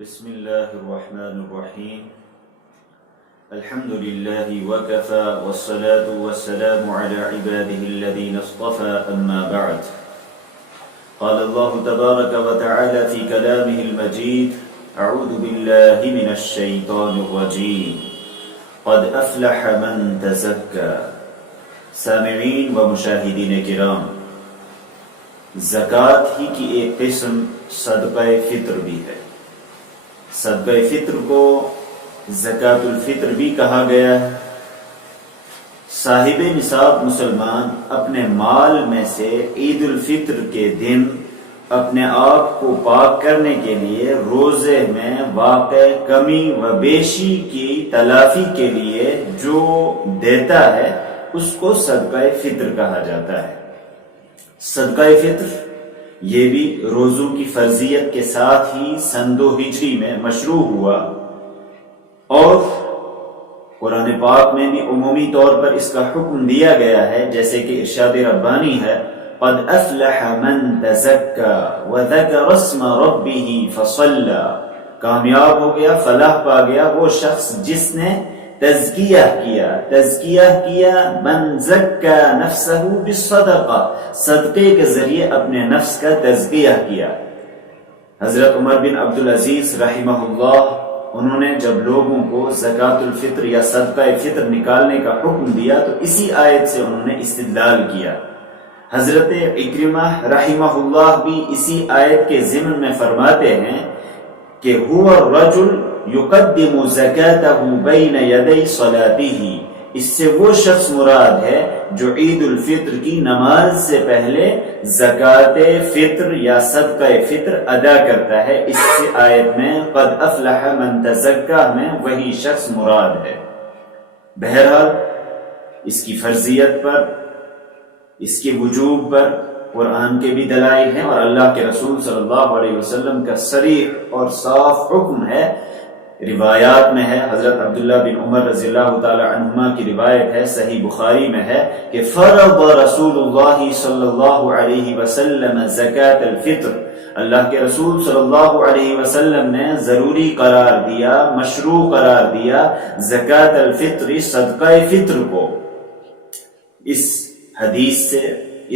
بسم الله الرحمن الرحيم الحمد لله وكفى والصلاة والسلام على عباده الذين اصطفى أما بعد قال الله تبارك وتعالى في كلامه المجيد أعوذ بالله من الشيطان الرجيم قد أفلح من تزكى سامعین و مشاہدین کرام، زکوٰۃ ہی کی ایک قسم صدقہ فطر بھی ہے۔ صدقہ فطر کو زکوٰۃ الفطر بھی کہا گیا ہے۔ صاحب نصاب مسلمان اپنے مال میں سے عید الفطر کے دن اپنے آپ کو پاک کرنے کے لیے روزے میں واقع کمی و بیشی کی تلافی کے لیے جو دیتا ہے اس کو صدقہ فطر کہا جاتا ہے۔ صدقہ فطر یہ بھی روزوں کی فرضیت کے ساتھ ہی سن 2 ہجری میں مشروع ہوا، اور قرآن پاک میں بھی عمومی طور پر اس کا حکم دیا گیا ہے، جیسے کہ ارشاد ربانی ہے قد افلح من تزکا وذکر اسم ربہ فصلی، کامیاب ہو گیا، فلاح پا گیا وہ شخص جس نے تزکیہ کیا من زکا نفسہ بالصدقہ، صدقے کے ذریعے اپنے نفس کا تزکیہ کیا۔ حضرت عمر بن عبدالعزیز رحمہ اللہ، انہوں نے جب لوگوں کو زکوٰۃ الفطر یا صدقہ فطر نکالنے کا حکم دیا تو اسی آیت سے انہوں نے استدلال کیا۔ حضرت اکرمہ رحمہ اللہ بھی اسی آیت کے ضمن میں فرماتے ہیں کہ هو الرجل یقدم زکاتہ بین یدی صلاتہ، اس سے وہ شخص مراد ہے جو عید الفطر کی نماز سے پہلے زکوٰۃ فطر یا صدقہ فطر ادا کرتا ہے۔ اس سے آیت میں قد افلح من تزکا میں وہی شخص مراد ہے۔ بہرحال اس کی فرضیت پر، اس کے وجوب پر قرآن کے بھی دلائل ہیں، اور اللہ کے رسول صلی اللہ علیہ وسلم کا صریح اور صاف حکم ہے۔ روایات میں ہے، حضرت عبداللہ بن عمر رضی اللہ تعالی عنہما کی روایت ہے، صحیح بخاری میں ہے کہ فرض رسول اللہ صلی اللہ علیہ وسلم زکاۃ الفطر، اللہ کے رسول صلی اللہ علیہ وسلم نے ضروری قرار دیا، مشروع قرار دیا زکاۃ الفطر، صدقہ فطر کو۔ اس حدیث سے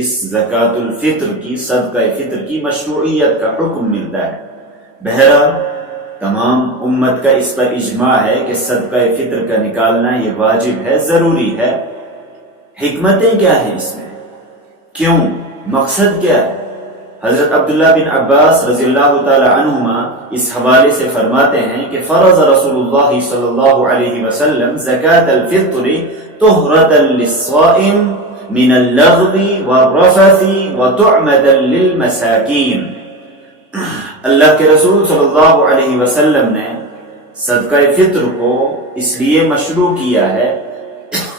اس زکاۃ الفطر کی، صدقہ فطر کی مشروعیت کا حکم ملتا ہے۔ بہرحال تمام امت کا اس پر اجماع ہے کہ صدقہ فطر کا نکالنا یہ واجب ہے، ضروری ہے۔ حکمتیں کیا ہیں اس میں، کیوں، مقصد کیا ہے؟ حضرت عبداللہ بن عباس رضی اللہ تعالی عنہما اس حوالے سے فرماتے ہیں کہ فرض رسول اللہ صلی اللہ علیہ وسلم زکاۃ الفطر طہرۃ للصائم من اللغو والرفث وطعمة للمساکین، اللہ کے رسول صلی اللہ علیہ وسلم نے صدقہ فطر کو اس لیے مشروع کیا ہے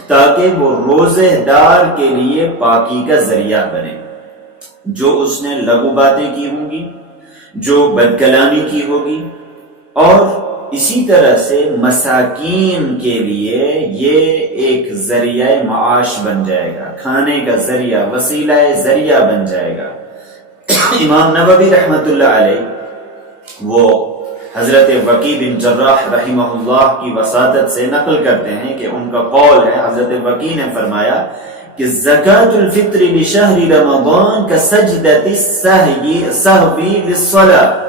تاکہ وہ روزے دار کے لیے پاکی کا ذریعہ بنے۔ جو اس نے لغو باتیں کی ہوں گی، جو بد کلامی کی ہوگی، اور اسی طرح سے مساکین کے لیے یہ ایک ذریعہ معاش بن جائے گا، کھانے کا ذریعہ، وسیلہ ذریعہ بن جائے گا۔ امام نووی رحمۃ اللہ علیہ وہ حضرت وکیع بن جراح رحمہ اللہ کی وساطت سے نقل کرتے ہیں کہ ان کا قول ہے، حضرت وکیع نے فرمایا کہ زکاۃ الفطر بشہر رمضان کسجدۃ السہو للصلاۃ،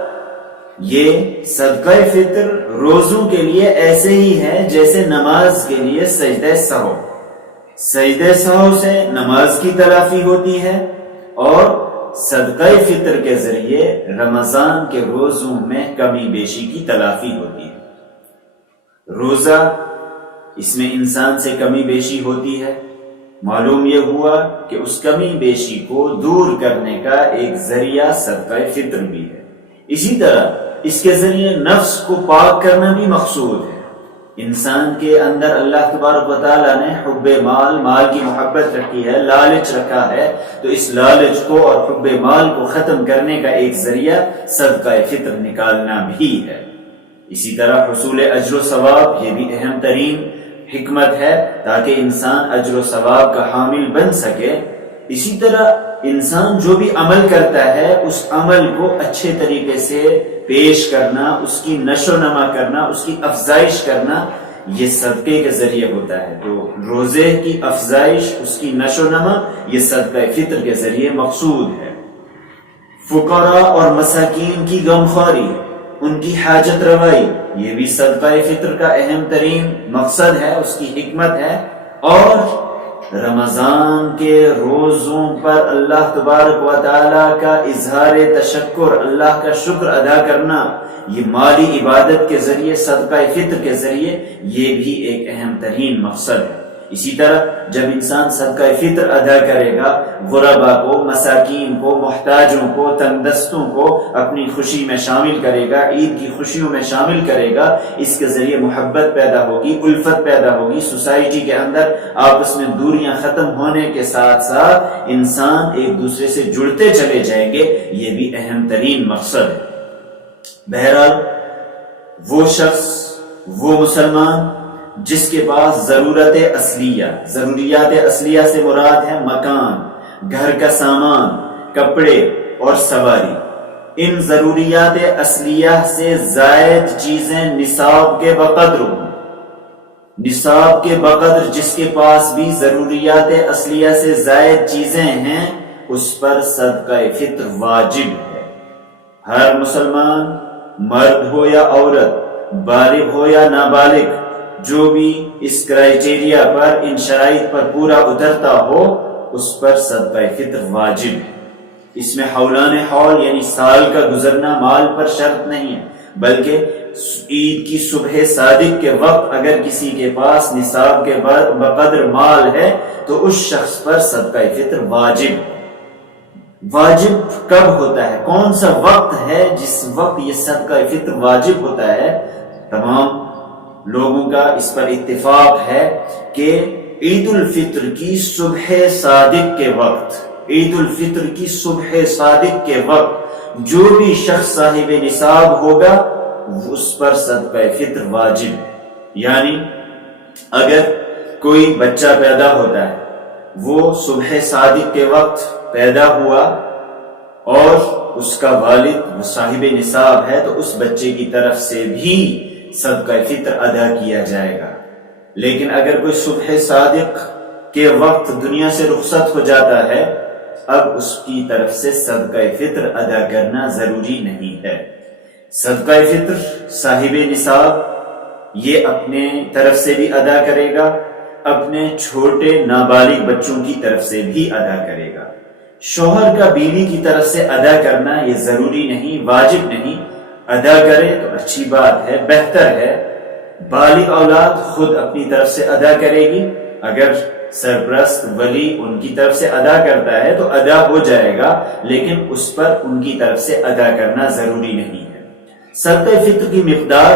یہ صدقہ فطر روزوں کے لیے ایسے ہی ہے جیسے نماز کے لیے سجدہ سہو۔ سجدہ سہو سے نماز کی تلافی ہوتی ہے، اور صدقہ فطر کے ذریعے رمضان کے روزوں میں کمی بیشی کی تلافی ہوتی ہے۔ روزہ، اس میں انسان سے کمی بیشی ہوتی ہے، معلوم یہ ہوا کہ اس کمی بیشی کو دور کرنے کا ایک ذریعہ صدقہ فطر بھی ہے۔ اسی طرح اس کے ذریعے نفس کو پاک کرنا بھی مقصود ہے۔ انسان کے اندر اللہ تبارک و تعالیٰ نے حب مال، مال کی محبت رکھی ہے، لالچ رکھا ہے، تو اس لالچ کو اور حب مال کو ختم کرنے کا ایک ذریعہ صدقہ فطر نکالنا بھی ہے۔ اسی طرح حصول اجر و ثواب، یہ بھی اہم ترین حکمت ہے تاکہ انسان اجر و ثواب کا حامل بن سکے۔ اسی طرح انسان جو بھی عمل کرتا ہے اس عمل کو اچھے طریقے سے پیش کرنا، اس کی نشو و نما کرنا، اس کی افزائش کرنا، یہ صدقے کے ذریعے ہوتا ہے۔ تو روزے کی افزائش، اس کی نشو و نما، یہ صدقہ فطر کے ذریعے مقصود ہے۔ فقراء اور مساکین کی غمخواری، ان کی حاجت روائی، یہ بھی صدقہ فطر کا اہم ترین مقصد ہے، اس کی حکمت ہے۔ اور رمضان کے روزوں پر اللہ تبارک و تعالی کا اظہار تشکر، اللہ کا شکر ادا کرنا، یہ مالی عبادت کے ذریعے، صدقہ فطر کے ذریعے، یہ بھی ایک اہم ترین مقصد ہے۔ اسی طرح جب انسان صدقہ فطر ادا کرے گا، غربا کو، مساکین کو، محتاجوں کو، تنگ دستوں کو اپنی خوشی میں شامل کرے گا، عید کی خوشیوں میں شامل کرے گا، اس کے ذریعے محبت پیدا ہوگی، الفت پیدا ہوگی، سوسائٹی کے اندر آپس میں دوریاں ختم ہونے کے ساتھ ساتھ انسان ایک دوسرے سے جڑتے چلے جائیں گے، یہ بھی اہم ترین مقصد ہے۔ بہرحال وہ شخص، وہ مسلمان جس کے پاس ضروریات اصلیہ سے مراد ہے مکان، گھر کا سامان، کپڑے اور سواری، ان ضروریات اصلیہ سے زائد چیزیں نصاب کے بقدر ہوں۔ نصاب کے بقدر جس کے پاس بھی ضروریات اصلیہ سے زائد چیزیں ہیں، اس پر صدقہ فطر واجب ہے۔ ہر مسلمان، مرد ہو یا عورت، بالغ ہو یا نابالغ، جو بھی اس کرائیٹیریا پر، ان شرائط پر پورا اترتا ہو، اس پر صدقہ فطر واجب ہے۔ اس میں حولان حول یعنی سال کا گزرنا مال پر شرط نہیں ہے، بلکہ عید کی صبح صادق کے وقت اگر کسی کے پاس نصاب کے بقدر مال ہے تو اس شخص پر صدقہ فطر واجب ہے۔ واجب کب ہوتا ہے؟ کون سا وقت ہے جس وقت یہ صدقہ فطر واجب ہوتا ہے؟ تمام لوگوں کا اس پر اتفاق ہے کہ عید الفطر کی صبح صادق کے وقت، عید الفطر کی صبح صادق کے وقت جو بھی شخص صاحب نصاب ہوگا اس پر صدقہ فطر واجب ہے۔ یعنی اگر کوئی بچہ پیدا ہوتا ہے، وہ صبح صادق کے وقت پیدا ہوا اور اس کا والد وہ صاحب نصاب ہے، تو اس بچے کی طرف سے بھی صدقہ فطر ادا کیا جائے گا۔ لیکن اگر کوئی صبح صادق کے وقت دنیا سے رخصت ہو جاتا ہے، اب اس کی طرف سے صدقہ فطر ادا کرنا ضروری نہیں ہے۔ صدقہ فطر صاحب نصاب یہ اپنے طرف سے بھی ادا کرے گا، اپنے چھوٹے نابالغ بچوں کی طرف سے بھی ادا کرے گا۔ شوہر کا بیوی کی طرف سے ادا کرنا یہ ضروری نہیں، واجب نہیں، ادا کرے تو اچھی بات ہے، بہتر ہے۔ بالغ اولاد خود اپنی طرف سے ادا کرے گی، اگر سرپرست ولی ان کی طرف سے ادا کرتا ہے تو ادا ہو جائے گا، لیکن اس پر ان کی طرف سے ادا کرنا ضروری نہیں ہے۔ صدقہ فطر کی مقدار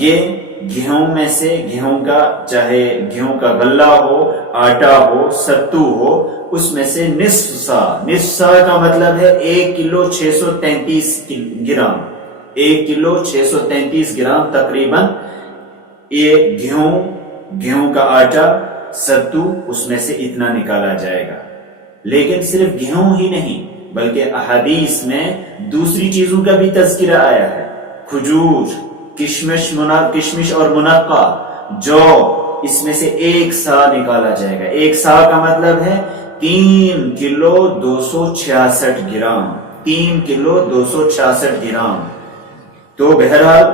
یہ گیہوں میں سے، گیہوں کا چاہے گیہوں کا غلہ ہو، آٹا ہو، ستو ہو، اس میں سے نصف سا، نصف سا کا مطلب ہے 1 کلو 633 گرام، 1 کلو 633 گرام تقریباً یہ گیہوں کا آٹا، ستو، اس میں سے اتنا نکالا جائے گا۔ لیکن صرف گیہوں ہی نہیں بلکہ احادیث میں دوسری چیزوں کا بھی تذکرہ آیا ہے، کھجور، کشمش اور منقع، جو، اس میں سے 1 سا نکالا جائے گا۔ 1 سا کا مطلب ہے 3 کلو 266 گرام، 3 کلو 266 گرام۔ تو بہرحال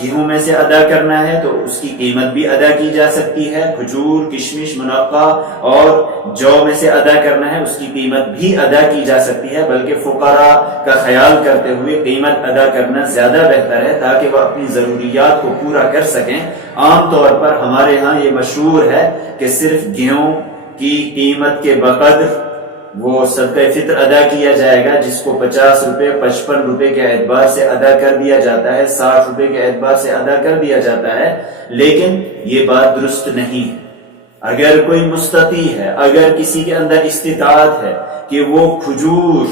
گیہوں میں سے ادا کرنا ہے تو اس کی قیمت بھی ادا کی جا سکتی ہے، کھجور، کشمش، منقع اور جو میں سے ادا کرنا ہے اس کی قیمت بھی ادا کی جا سکتی ہے، بلکہ فقراء کا خیال کرتے ہوئے قیمت ادا کرنا زیادہ بہتر ہے تاکہ وہ اپنی ضروریات کو پورا کر سکیں۔ عام طور پر ہمارے ہاں یہ مشہور ہے کہ صرف گیہوں کی قیمت کے بقدر وہ صدقہ فطر ادا کیا جائے گا، جس کو 50 روپے، 55 روپے کے اعتبار سے ادا کر دیا جاتا ہے، 60 روپے کے اعتبار سے ادا کر دیا جاتا ہے، لیکن یہ بات درست نہیں ہے۔ اگر کوئی مستطیع ہے، اگر کسی کے اندر استطاعت ہے کہ وہ کھجور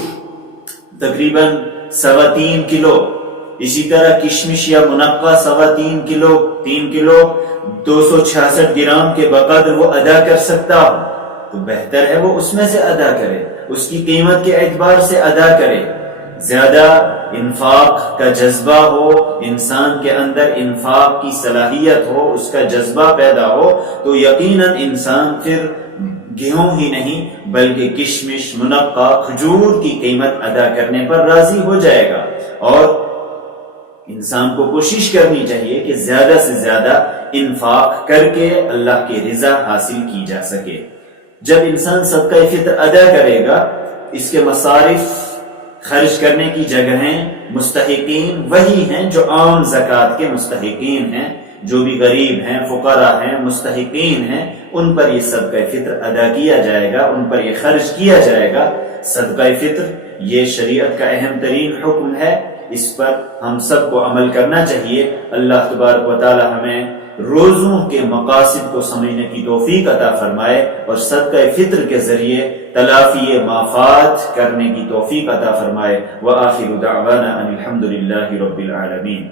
تقریباً 3.25 کلو، اسی طرح کشمش یا منقع 3.25 کلو، 3 کلو 266 گرام کے بقدر وہ ادا کر سکتا ہو تو بہتر ہے وہ اس میں سے ادا کرے۔ اس کی قیمت کے اعتبار سے ادا کرے، زیادہ انفاق کا جذبہ ہو، انسان کے اندر انفاق کی صلاحیت ہو، اس کا جذبہ پیدا ہو، تو یقیناً انسان پھر گیہوں ہی نہیں بلکہ کشمش، منقع، کھجور کی قیمت ادا کرنے پر راضی ہو جائے گا۔ اور انسان کو کوشش کرنی چاہیے کہ زیادہ سے زیادہ انفاق کر کے اللہ کی رضا حاصل کی جا سکے۔ جب انسان صدقہ فطر ادا کرے گا، اس کے مصارف خرچ کرنے کی جگہیں مستحقین وہی ہیں جو عام زکوٰۃ کے مستحقین ہیں، جو بھی غریب ہیں، فقراء ہیں، مستحقین ہیں، ان پر یہ صدقہ فطر ادا کیا جائے گا، ان پر یہ خرچ کیا جائے گا۔ صدقہ فطر یہ شریعت کا اہم ترین حکم ہے، اس پر ہم سب کو عمل کرنا چاہیے۔ اللہ تبارک و تعالی ہمیں روزوں کے مقاصد کو سمجھنے کی توفیق عطا فرمائے اور صدقہ فطر کے ذریعے تلافی مافات کرنے کی توفیق عطا فرمائے۔ وآخر دعوانا ان الحمد للہ رب العالمین۔